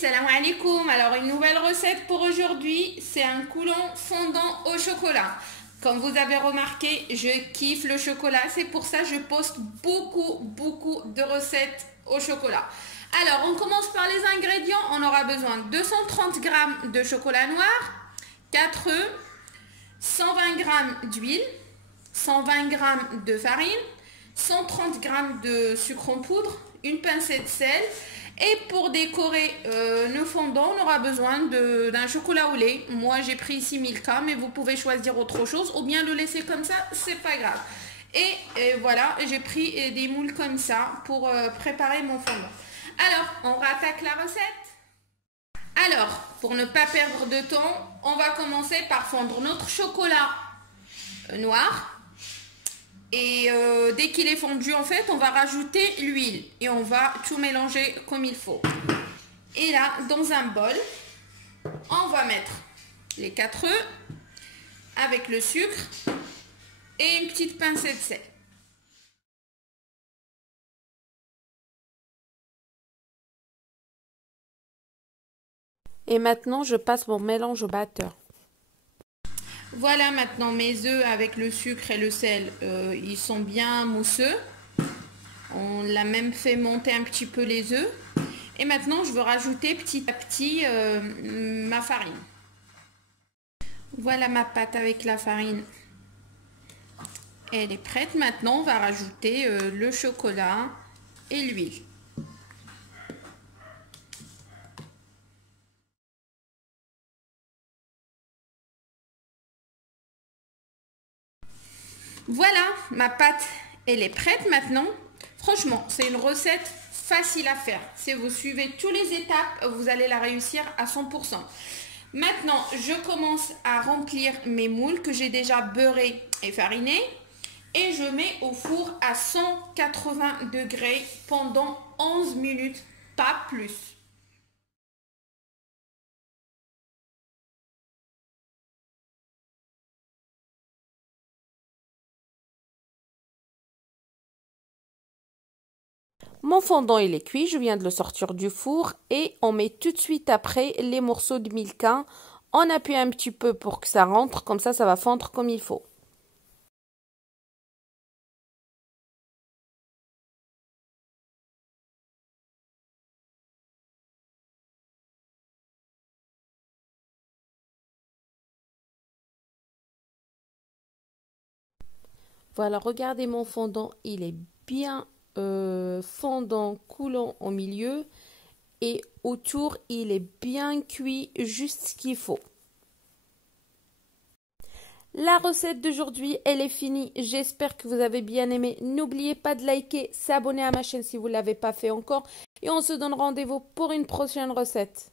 salam alaikum. Alors une nouvelle recette pour aujourd'hui, c'est un coulon fondant au chocolat. Comme vous avez remarqué, je kiffe le chocolat, c'est pour ça que je poste beaucoup de recettes au chocolat. Alors on commence par les ingrédients, on aura besoin de 230 g de chocolat noir, 4 œufs, 120 g d'huile, 120 g de farine, 130 g de sucre en poudre, une pincée de sel. Et pour décorer nos fondants, on aura besoin d'un chocolat au lait. Moi, j'ai pris ici Milka, mais vous pouvez choisir autre chose ou bien le laisser comme ça, c'est pas grave. Et voilà, j'ai pris des moules comme ça pour préparer mon fondant. Alors, on rattaque la recette. Alors, pour ne pas perdre de temps, on va commencer par fondre notre chocolat noir. Et dès qu'il est fondu, en fait, on va rajouter l'huile et on va tout mélanger comme il faut. Et là, dans un bol, on va mettre les 4 œufs avec le sucre et une petite pincée de sel. Et maintenant, je passe mon mélange au batteur. Voilà maintenant mes œufs avec le sucre et le sel, ils sont bien mousseux. On l'a même fait monter un petit peu les œufs. Et maintenant je veux rajouter petit à petit ma farine. Voilà ma pâte avec la farine. Elle est prête. Maintenant on va rajouter le chocolat et l'huile. Voilà, ma pâte, elle est prête maintenant. Franchement, c'est une recette facile à faire. Si vous suivez toutes les étapes, vous allez la réussir à 100%. Maintenant, je commence à remplir mes moules que j'ai déjà beurrés et farinés. Et je mets au four à 180 degrés pendant 11 minutes, pas plus. Mon fondant il est cuit, je viens de le sortir du four et on met tout de suite après les morceaux de Milka. On appuie un petit peu pour que ça rentre, comme ça va fondre comme il faut. Voilà, regardez mon fondant, il est bien fondant, coulant au milieu et autour il est bien cuit, juste ce qu'il faut. La recette d'aujourd'hui, elle est finie. J'espère que vous avez bien aimé. N'oubliez pas de liker, s'abonner à ma chaîne si vous ne l'avez pas fait encore. Et on se donne rendez-vous pour une prochaine recette.